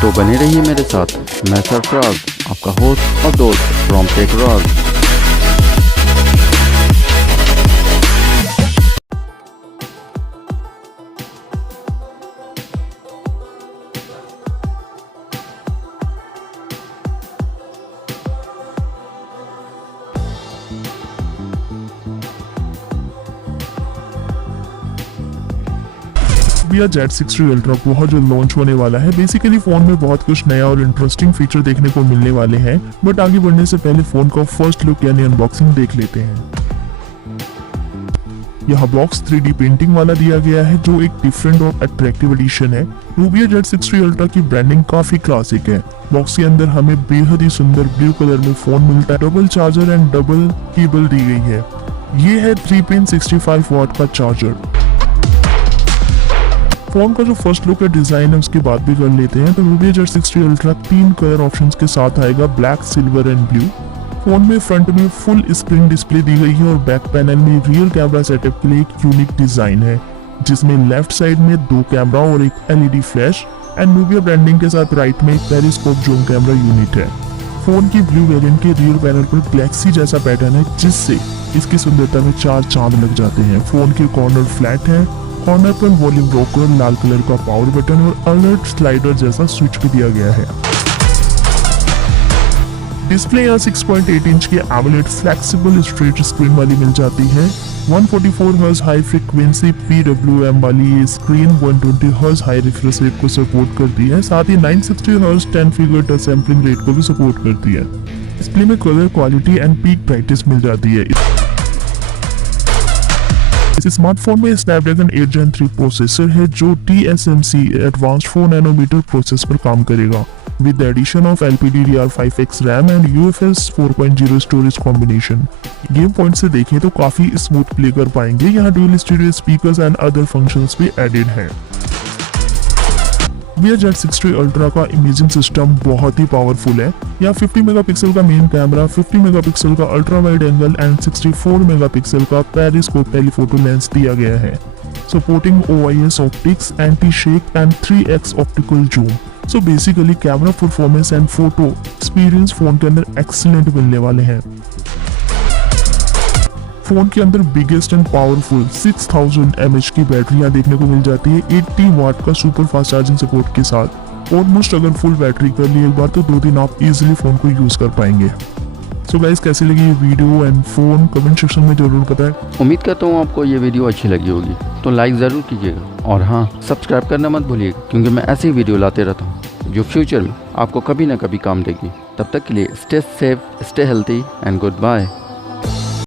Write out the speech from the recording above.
तो बने रहिए मेरे साथ, मैं सरफराज, आपका होस्ट और दोस्त from Tekraj. NUBIA Z60 Ultra बहुत जल्द लॉन्च होने वाला है। बेसिकली फोन में बहुत कुछ नया और इंटरेस्टिंग फीचर देखने को मिलने वाले हैं, बट आगे बढ़ने से पहले फोन का फर्स्ट लुक यानी अनबॉक्सिंग देख लेते हैं। यह बॉक्स 3D पेंटिंग वाला दिया गया है, जो एक डिफरेंट और अट्रैक्टिव एडिशन है। NUBIA Z60 Ultra की ब्रांडिंग काफी क्लासिक है। बॉक्स के अंदर हमें बेहद ही सुंदर ब्लू कलर में फोन मिलता है। Double charger and double cable दी गई है। ये है 3 पिन 65 वाट का चार्जर। फोन का जो फर्स्ट लुक है, डिजाइन है, उसकी बात भी कर लेते हैं। तो NUBIA Z60 Ultra 3 colour options के साथ आएगा, black, silver and blue. Phone में फ्रंट में फुल स्क्रीन डिस्प्ले दी गई है और बैक पैनल में रियल कैमरा सेटअप के लिए एक यूनिक डिजाइन है, जिसमें लेफ्ट साइड में 2 कैमरा और एक LED flash and NUBIA branding के साथ राइट में एक पेरिस्कोप जूम कैमरा यूनिट है। फोन की ब्लू वेरिएंट के रियर पैनल पर गैलेक्सी जैसा पैटर्न है, जिससे इसकी सुंदरता में 4 चांद लग जाते हैं। फोन के कॉर्नर फ्लैट है। कॉर्नर पर वॉल्यूम रोकर, लाल कलर का पावर बटन और अलर्ट स्लाइडर जैसा स्विच भी दिया गया है। डिस्प्ले यहाँ 6.8 इंच की AMOLED फ्लेक्सिबल स्ट्रेट स्क्रीन वाली मिल जाती है। 144 हर्ट्ज हाई फ्रीक्वेंसी PWM वाली ये screen 120 hertz high refresh rate को सपोर्ट करती है। साथ ही 960 hertz 10 figure touch sampling rate को भी सपोर्ट करती है। डिस्प्ले में colour quality and peak brightness मिल जाती है। इस स्मार्टफोन में स्नैपड्रैगन 8 Gen 3 प्रोसेसर है, जो TSMC एडवांस्ड 4 नैनोमीटर प्रोसेस पर काम करेगा, with the addition of LPDDR5X RAM and UFS 4.0 storage combination. Game point से देखें तो काफी स्मूथ प्ले कर पाएंगे। यहाँ dual stereo speakers and other functions भी एडेड हैं। NUBIA Z60 Ultra का इमेजिंग सिस्टम बहुत ही पावरफुल है। यहाँ 50 मेगापिक्सल का मेन कैमरा, 50 मेगापिक्सल का ultra wide angle and 64 megapixel का पेरिस्कोप टेलीफोटो लेंस दिया गया है, supporting OIS optics, anti shake and 3x optical zoom. So basically camera performance and photo experience phone के अंदर एक्सीलेंट मिलने वाले हैं। फोन के अंदर बिगेस्ट एंड पावरफुल 6000 mAh की बैटरियां देखने को मिल जाती है, 80 वाट का सुपर फास्ट चार्जिंग सपोर्ट के साथ। ऑलमोस्ट अगर फुल बैटरी कर ली एक बार तो 2 दिन आप इजीली फोन को यूज कर पाएंगे। सो गाइस, कैसी लगी ये video and phone, comment section में जरूर बताएं। उम्मीद करता हूँ आपको ये वीडियो अच्छी लगी होगी, तो लाइक ज़रूर कीजिएगा और हाँ, सब्सक्राइब करना मत भूलिएगा, क्योंकि मैं ऐसी वीडियो लाते रहता हूँ जो फ्यूचर में आपको कभी ना कभी काम देगी। तब तक के लिए stay safe, stay healthy and good bye.